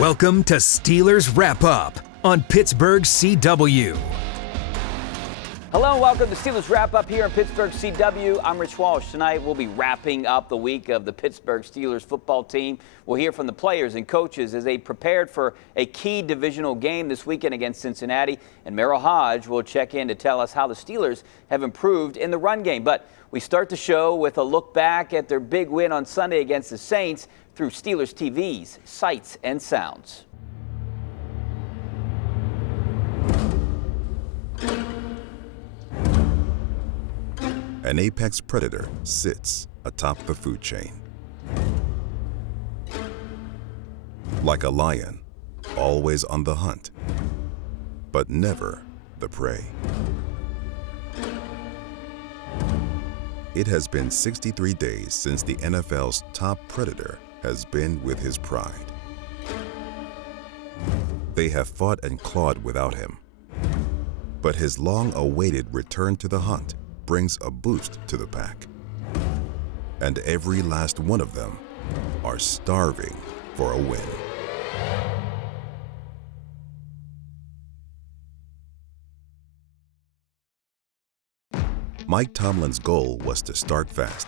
Welcome to Steelers Wrap Up on Pittsburgh CW. Hello and welcome to Steelers Wrap Up here in Pittsburgh CW. I'm Rich Walsh. Tonight we'll be wrapping up the week of the Pittsburgh Steelers football team. We'll hear from the players and coaches as they prepared for a key divisional game this weekend against Cincinnati. And Merril Hoge will check in to tell us how the Steelers have improved in the run game. But we start the show with a look back at their big win on Sunday against the Saints through Steelers TV's sights and sounds. An apex predator sits atop the food chain. Like a lion, always on the hunt, but never the prey. It has been 63 days since the NFL's top predator has been with his pride. They have fought and clawed without him, but his long-awaited return to the hunt brings a boost to the pack. And every last one of them are starving for a win. Mike Tomlin's goal was to start fast,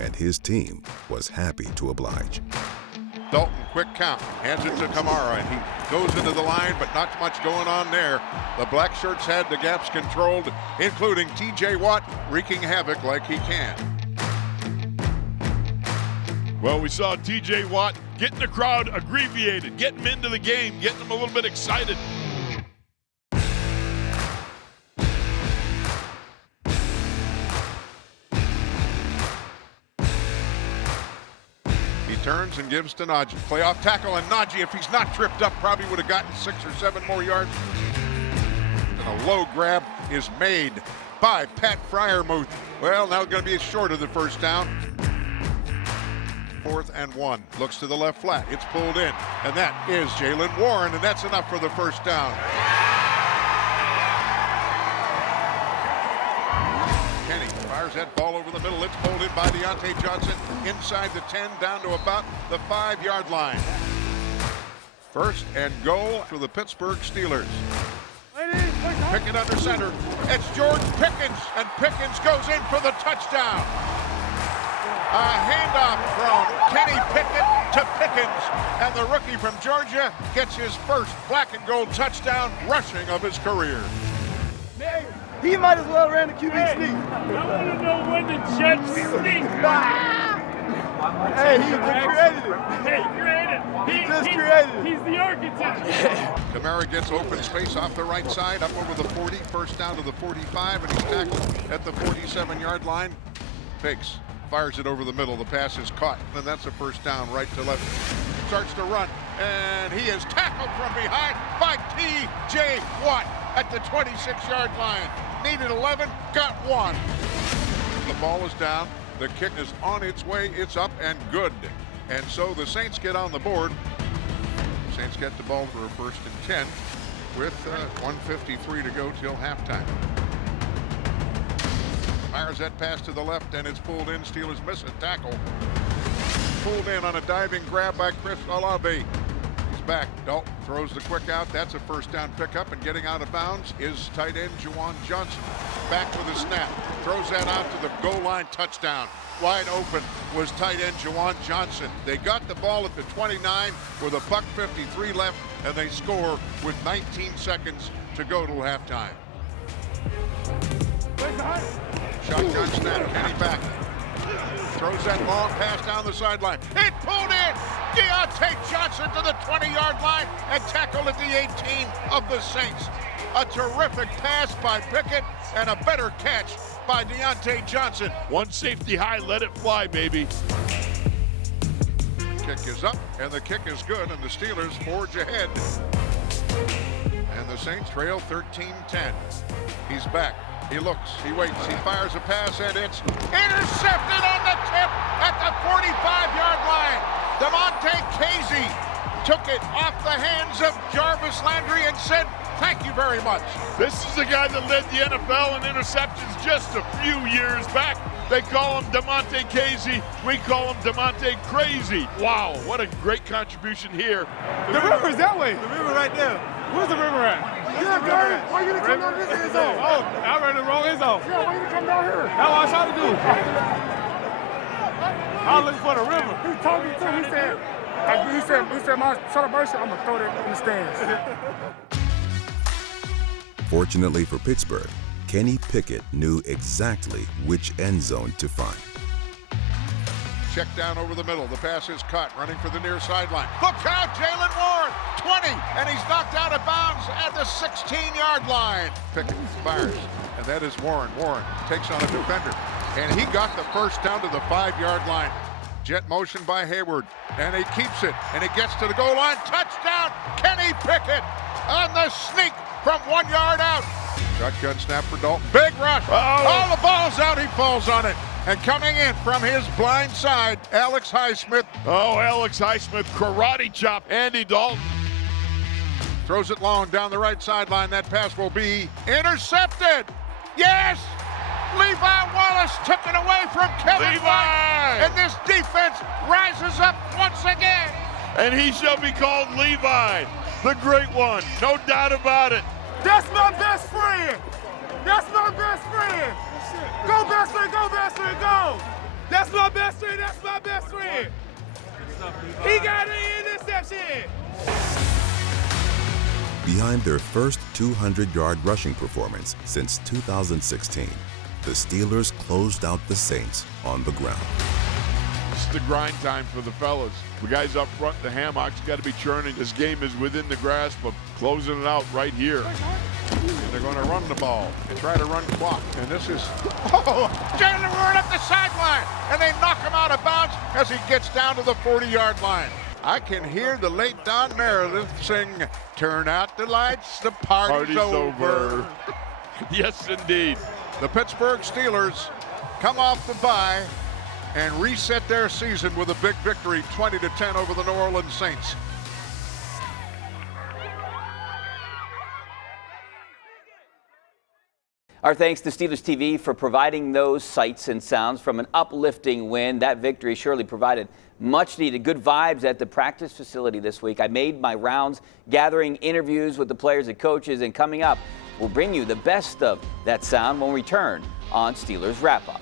and his team was happy to oblige. Dalton, quick count, hands it to Kamara, and he goes into the line, but not much going on there. The black shirts had the gaps controlled, including T.J. Watt wreaking havoc like he can. Well, we saw T.J. Watt getting the crowd abbreviated, getting them into the game, getting them a little bit excited. Turns and gives to Najee. Playoff tackle, and Najee, if he's not tripped up, probably would have gotten 6 or 7 more yards. And a low grab is made by Pat Freiermuth. Well, now going to be short of the first down. 4th and 1. Looks to the left flat. It's pulled in. And that is Jaylen Warren, and that's enough for the first down. Kenny fires that ball over the middle. It's pulled in by Diontae Johnson inside the 10 down to about the 5-yard line. 1st and goal for the Pittsburgh Steelers. Pickett under center. It's George Pickens, and Pickens goes in for the touchdown. A handoff from Kenny Pickett to Pickens, and the rookie from Georgia gets his first black and gold touchdown rushing of his career. He might as well ran the QB sneak. I want to know when the Jets sneak. Hey, he just created it. Hey, created. He just created it. He's the architect. Kamara gets open space off the right side, up over the 40, first down to the 45, and he's tackled at the 47-yard line. Fakes, fires it over the middle. The pass is caught, and that's a first down right to left. Starts to run, and he is tackled from behind by T.J. Watt at the 26-yard line. Needed 11, got 1. The ball is down. The kick is on its way. It's up and good. And so the Saints get on the board. Saints get the ball for a 1st and 10 with 1:53 to go till halftime. Fires that pass to the left, and it's pulled in. Steelers miss a tackle. Pulled in on a diving grab by Chris Olave. He's back. Dalton throws the quick out. That's a first down pickup, and getting out of bounds is tight end Juwan Johnson. Back with a snap. Throws that out to the goal line, touchdown. Wide open was tight end Juwan Johnson. They got the ball at the 29 with a $1:53 left, and they score with 19 seconds to go till halftime. Shotgun snap, Kenny back. Throws that long pass down the sideline. It pulled in! Diontae Johnson to the 20-yard line and tackled at the 18 of the Saints. A terrific pass by Pickett and a better catch by Diontae Johnson. One safety high, let it fly, baby. Kick is up, and the kick is good, and the Steelers forge ahead. And the Saints trail 13-10. He's back. He looks, he waits, he fires a pass, and it's intercepted on the tip at the 45-yard line. DeMonte Casey took it off the hands of Jarvis Landry and said, "Thank you very much." This is the guy that led the NFL in interceptions just a few years back. They call him Diontae Casey. We call him Diontae Crazy. Wow, what a great contribution here. The river's that way. The river right there. Where's the river at? Yeah, guys. Why you didn't come down this end zone? Oh, I ran the wrong end zone. Yeah, why you didn't come down here? That's what I was trying to do. I was looking for the river. He told me too. He said my celebration, I'm gonna throw that in the stands. Fortunately for Pittsburgh, Kenny Pickett knew exactly which end zone to find. Check down over the middle. The pass is cut. Running for the near sideline. Look out, Jalen Warren. 20, and he's knocked out of bounds at the 16-yard line. Pickett fires, and that is Warren. Warren takes on a defender, and he got the first down to the 5-yard line. Jet motion by Hayward, and he keeps it, and it gets to the goal line. Touchdown, Kenny Pickett on the sneak from 1 yard out. Shotgun snap for Dalton. Big rush. All the ball's out. He falls on it. And coming in from his blind side, Alex Highsmith. Oh, Alex Highsmith, karate chop Andy Dalton. Throws it long down the right sideline. That pass will be intercepted. Yes! Levi Wallace took it away from Kevin White. And this defense rises up once again. And he shall be called Levi, the great one. No doubt about it. That's my best friend. That's my best friend. Go, best friend, go, best friend, go. That's my best friend, that's my best friend. He got an interception. Behind their first 200-yard rushing performance since 2016, the Steelers closed out the Saints on the ground. It's the grind time for the fellas. The guys up front, the hammocks, got to be churning. This game is within the grasp of closing it out right here. And they're going to run the ball and try to run clock. And this is, Jalen Warren up the sideline. And they knock him out of bounds as he gets down to the 40-yard line. I can hear the late Don Meredith sing, "Turn out the lights, the party's over." Yes, indeed. The Pittsburgh Steelers come off the bye and reset their season with a big victory, 20-10 over the New Orleans Saints. Our thanks to Steelers TV for providing those sights and sounds from an uplifting win. That victory surely provided much needed good vibes at the practice facility this week. I made my rounds gathering interviews with the players and coaches, and coming up, we'll bring you the best of that sound when we return on Steelers Wrap Up.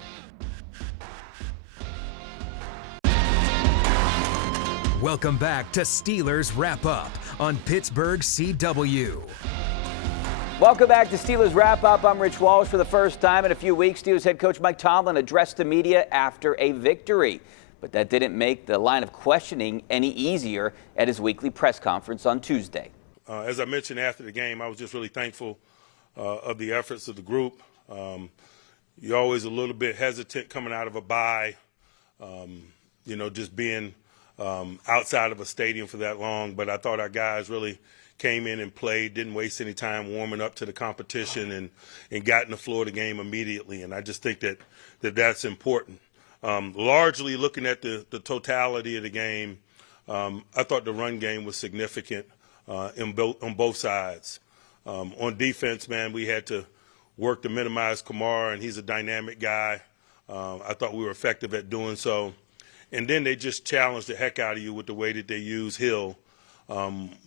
Welcome back to Steelers Wrap Up on Pittsburgh CW. Welcome back to Steelers Wrap Up. I'm Rich Walsh. For the first time in a few weeks, Steelers head coach Mike Tomlin addressed the media after a victory. But that didn't make the line of questioning any easier at his weekly press conference on Tuesday. As I mentioned after the game, I was just really thankful of the efforts of the group. You're always a little bit hesitant coming out of a bye, just being outside of a stadium for that long. But I thought our guys really came in and played, didn't waste any time warming up to the competition, and got in the flow of the game immediately. And I just think that's important. Largely looking at the totality of the game, I thought the run game was significant on both sides. On defense, man, we had to work to minimize Kamara, and he's a dynamic guy. I thought we were effective at doing so. And then they just challenged the heck out of you with the way that they use Hill,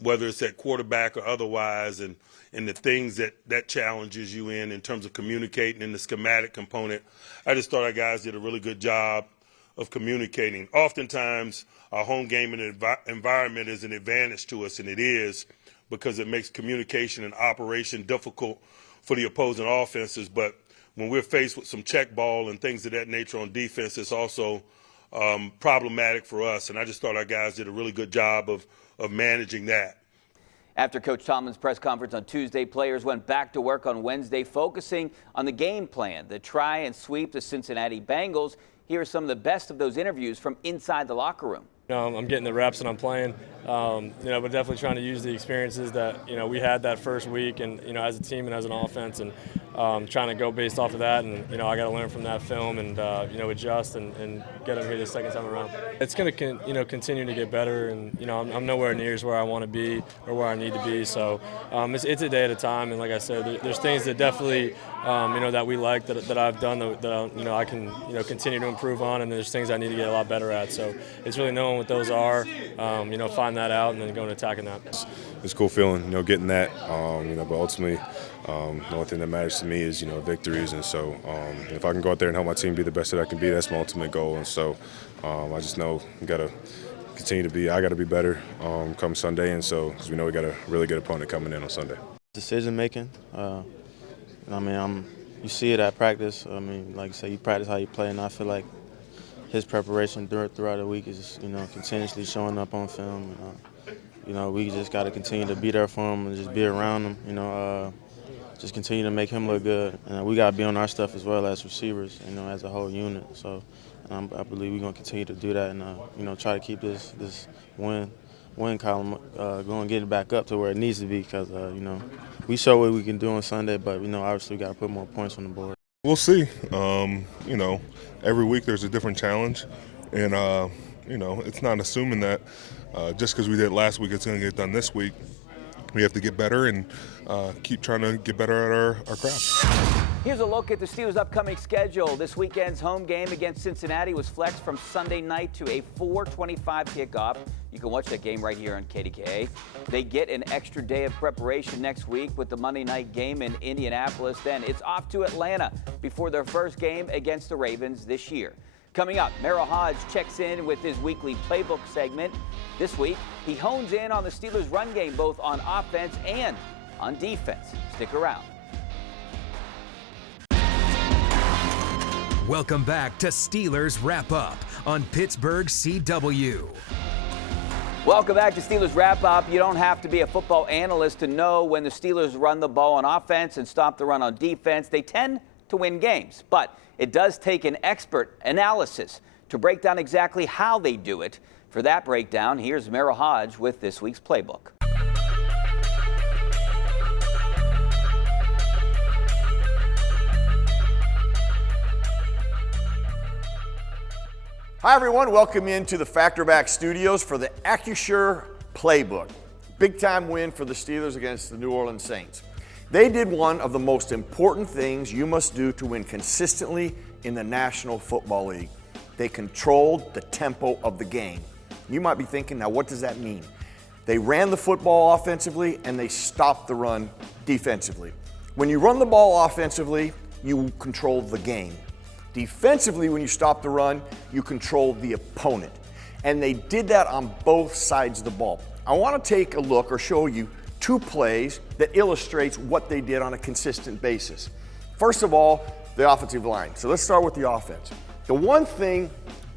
whether it's at quarterback or otherwise, and the things that challenges you in terms of communicating in the schematic component. I just thought our guys did a really good job of communicating. Oftentimes, our home game and environment is an advantage to us, and it is, because it makes communication and operation difficult for the opposing offenses. But when we're faced with some check ball and things of that nature on defense, it's also problematic for us. And I just thought our guys did a really good job of managing that. After Coach Tomlin's press conference on Tuesday, players went back to work on Wednesday, focusing on the game plan to try and sweep the Cincinnati Bengals. Here are some of the best of those interviews from inside the locker room. I'm getting the reps and I'm playing, but definitely trying to use the experiences that, we had that first week, and, as a team and as an offense, and trying to go based off of that. And, I got to learn from that film and, adjust and get them here the second time around. It's going to, continue to get better, and, I'm nowhere near where I want to be or where I need to be. So it's a day at a time. And like I said, there's things that definitely that we like, that I've done, that I can, continue to improve on, and there's things I need to get a lot better at. So it's really knowing what those are, find that out, and then going and attacking that. It's a cool feeling, getting that, but ultimately, the only thing that matters to me is, victories. And so if I can go out there and help my team be the best that I can be, that's my ultimate goal. And so I just know we got to continue to be, I got to be better come Sunday. And so, because we know we got a really good opponent coming in on Sunday. Decision making. You see it at practice. Like you say, you practice how you play, and I feel like his preparation throughout the week is, continuously showing up on film. We just got to continue to be there for him and just be around him. Just continue to make him look good. And we got to be on our stuff as well as receivers, as a whole unit. So I believe we're going to continue to do that and, try to keep this win column going, get it back up to where it needs to be because, we show what we can do on Sunday, but, obviously we got to put more points on the board. We'll see. Every week there's a different challenge. And, it's not assuming that just because we did it last week, it's going to get done this week. We have to get better and keep trying to get better at our craft. Here's a look at the Steelers' upcoming schedule. This weekend's home game against Cincinnati was flexed from Sunday night to a 4:25 kickoff. You can watch that game right here on KDKA. They get an extra day of preparation next week with the Monday night game in Indianapolis. Then it's off to Atlanta before their first game against the Ravens this year. Coming up, Merril Hoge checks in with his weekly playbook segment. This week, he hones in on the Steelers' run game, both on offense and on defense. Stick around. Welcome back to Steelers Wrap Up on Pittsburgh CW. Welcome back to Steelers Wrap Up. You don't have to be a football analyst to know when the Steelers run the ball on offense and stop the run on defense, they tend to win games. But it does take an expert analysis to break down exactly how they do it. For that breakdown, here's Merril Hoge with this week's playbook. Hi everyone, welcome into the Factorback Studios for the AccuSure Playbook. Big time win for the Steelers against the New Orleans Saints. They did one of the most important things you must do to win consistently in the National Football League. They controlled the tempo of the game. You might be thinking, now what does that mean? They ran the football offensively and they stopped the run defensively. When you run the ball offensively, you control the game. Defensively, when you stop the run, you control the opponent. And they did that on both sides of the ball. I want to take a look or show you two plays that illustrates what they did on a consistent basis. First of all, the offensive line. So let's start with the offense. The one thing,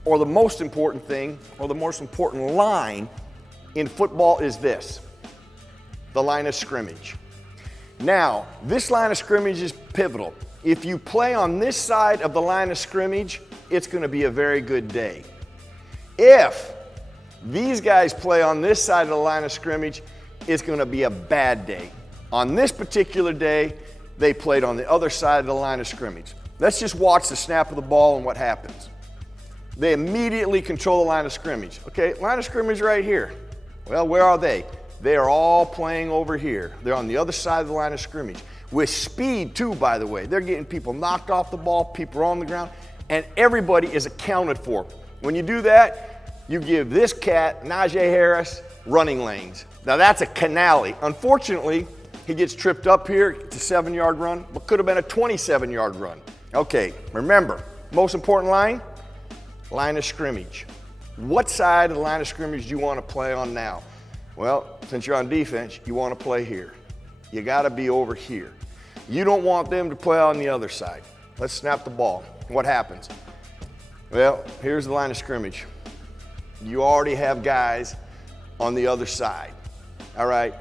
or the most important thing, or the most important line in football is this: the line of scrimmage. Now, this line of scrimmage is pivotal. If you play on this side of the line of scrimmage, it's going to be a very good day. If these guys play on this side of the line of scrimmage, it's going to be a bad day. On this particular day, they played on the other side of the line of scrimmage. Let's just watch the snap of the ball and what happens. They immediately control the line of scrimmage. Okay, line of scrimmage right here. Well, where are they? They are all playing over here. They're on the other side of the line of scrimmage. With speed too, by the way. They're getting people knocked off the ball, people are on the ground, and everybody is accounted for. When you do that, you give this cat, Najee Harris, running lanes. Now that's a canali. Unfortunately, he gets tripped up here. It's a 7-yard run, but could have been a 27-yard run. Okay, remember, most important line of scrimmage. What side of the line of scrimmage do you want to play on now? Well, since you're on defense, you want to play here. You got to be over here. You don't want them to play on the other side. Let's snap the ball. What happens? Well, here's the line of scrimmage. You already have guys on the other side. All right?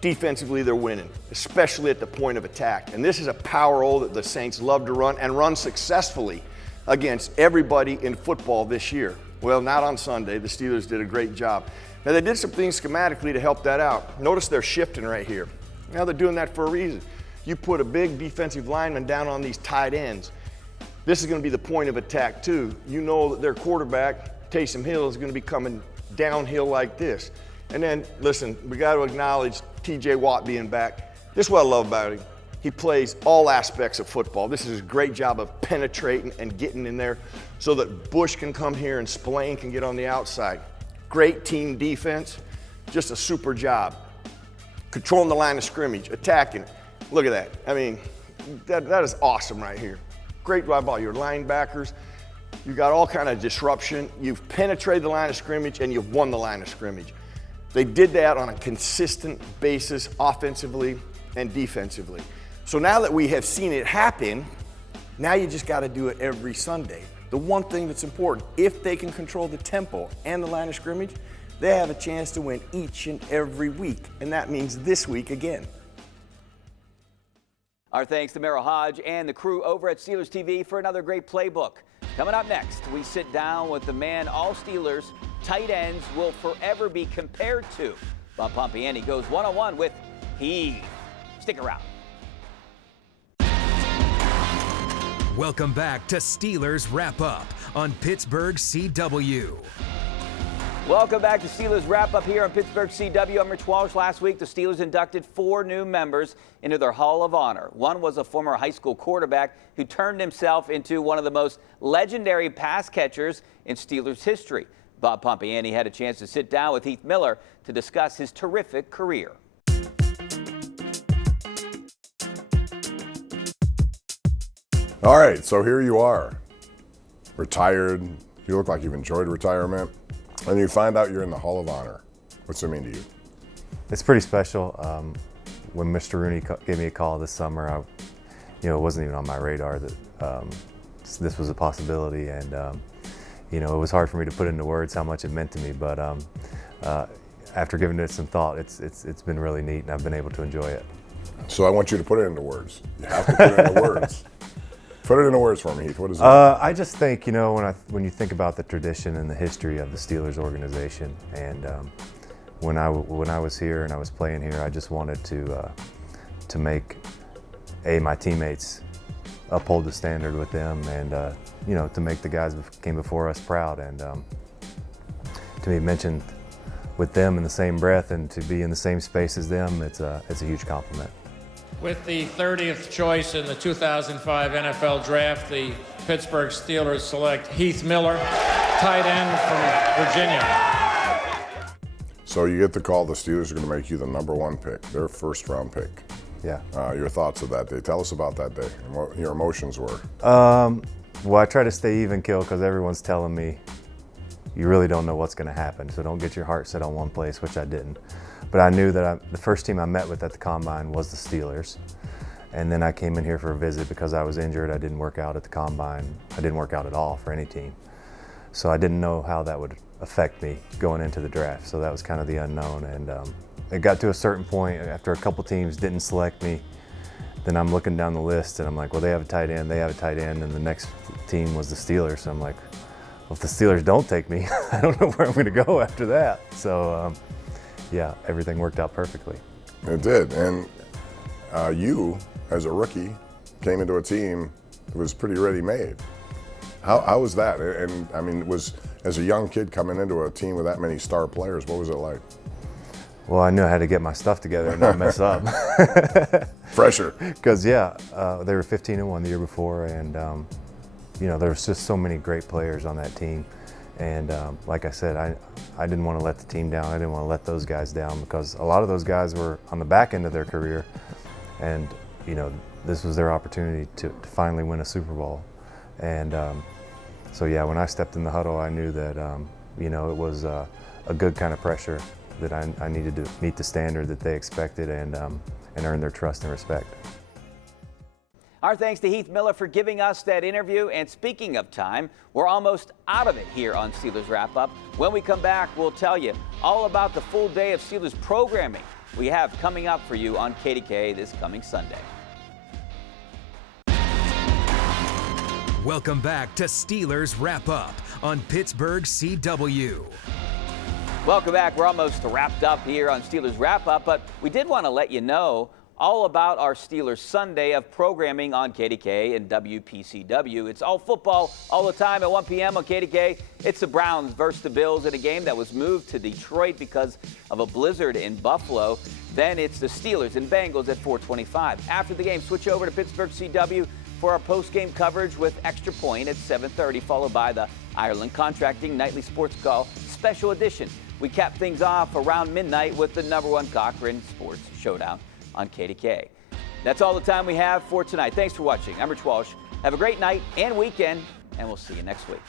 Defensively, they're winning, especially at the point of attack. And this is a power O that the Saints love to run and run successfully against everybody in football this year. Well, not on Sunday. The Steelers did a great job. Now, they did some things schematically to help that out. Notice they're shifting right here. Now, they're doing that for a reason. You put a big defensive lineman down on these tight ends. This is going to be the point of attack, too. You know that their quarterback, Taysom Hill, is going to be coming downhill like this. And then, listen, we got to acknowledge T.J. Watt being back. This is what I love about him. He plays all aspects of football. This is a great job of penetrating and getting in there so that Bush can come here and Spillane can get on the outside. Great team defense, just a super job. Controlling the line of scrimmage, attacking it. Look at that. I mean, that is awesome right here. Great drive ball. Your linebackers, you got all kind of disruption. You've penetrated the line of scrimmage and you've won the line of scrimmage. They did that on a consistent basis, offensively and defensively. So now that we have seen it happen, now you just got to do it every Sunday. The one thing that's important, if they can control the tempo and the line of scrimmage, they have a chance to win each and every week, and that means this week again. Our thanks to Merril Hoge and the crew over at Steelers TV for another great playbook. Coming up next, we sit down with the man all Steelers tight ends will forever be compared to. Bob Pompiani goes one-on-one with Heath. Stick around. Welcome back to Steelers Wrap Up on Pittsburgh CW. Welcome back to Steelers Wrap Up here on Pittsburgh CW. I'm Rich Walsh. Last week, the Steelers inducted 4 new members into their Hall of Honor. One was a former high school quarterback who turned himself into one of the most legendary pass catchers in Steelers history. Bob Pompiani had a chance to sit down with Heath Miller to discuss his terrific career. All right, so here you are, retired. You look like you've enjoyed retirement, and you find out you're in the Hall of Honor. What's it mean to you? It's pretty special. When Mr. Rooney gave me a call this summer, it wasn't even on my radar that this was a possibility, and it was hard for me to put into words how much it meant to me. But after giving it some thought, it's been really neat, and I've been able to enjoy it. So I want you to put it into words. You have to put it into words. Put it into words for me, Heath. What is it? I just think, when you think about the tradition and the history of the Steelers organization, and when I was here and I was playing here, I just wanted to make my teammates uphold the standard with them, and to make the guys who came before us proud, and to be mentioned with them in the same breath and to be in the same space as them, it's a huge compliment. With the 30th choice in the 2005 NFL Draft, the Pittsburgh Steelers select Heath Miller, tight end from Virginia. So you get the call the Steelers are going to make you the #1 pick, their first-round pick. Yeah. Your thoughts of that day? Tell us about that day and what your emotions were. Well, I try to stay even keel because everyone's telling me you really don't know what's going to happen, so don't get your heart set on one place, which I didn't. But I knew that the first team I met with at the Combine was the Steelers. And then I came in here for a visit because I was injured. I didn't work out at the Combine. I didn't work out at all for any team. So I didn't know how that would affect me going into the draft. So that was kind of the unknown. And it got to a certain point after a couple teams didn't select me. Then I'm looking down the list and I'm like, well, they have a tight end, they have a tight end. And the next team was the Steelers. So I'm like, well, if the Steelers don't take me, I don't know where I'm going to go after that. So, yeah, everything worked out perfectly. It did, and you, as a rookie, came into a team that was pretty ready-made. How was that? And I mean, as a young kid coming into a team with that many star players, what was it like? Well, I knew I had to get my stuff together and not mess up. Pressure. Because, they were 15-1 the year before, and there was just so many great players on that team. And like I said, I didn't want to let the team down. I didn't want to let those guys down because a lot of those guys were on the back end of their career. And, this was their opportunity to finally win a Super Bowl. And so, when I stepped in the huddle, I knew that, it was a good kind of pressure that I needed to meet the standard that they expected and earn their trust and respect. Our thanks to Heath Miller for giving us that interview. And speaking of time, we're almost out of it here on Steelers Wrap Up. When we come back, we'll tell you all about the full day of Steelers programming we have coming up for you on KDK this coming Sunday. Welcome back to Steelers Wrap Up on Pittsburgh CW. Welcome back. We're almost wrapped up here on Steelers Wrap Up, but we did want to let you know all about our Steelers Sunday of programming on KDK and WPCW. It's all football all the time at 1 p.m. on KDK. It's the Browns versus the Bills in a game that was moved to Detroit because of a blizzard in Buffalo. Then it's the Steelers and Bengals at 4:25. After the game, switch over to Pittsburgh CW for our post-game coverage with Extra Point at 7:30, followed by the Ireland Contracting Nightly Sports Call Special Edition. We cap things off around midnight with the #1 Cochran Sports Showdown on KDK. That's all the time we have for tonight. Thanks for watching. I'm Rich Walsh. Have a great night and weekend, and we'll see you next week.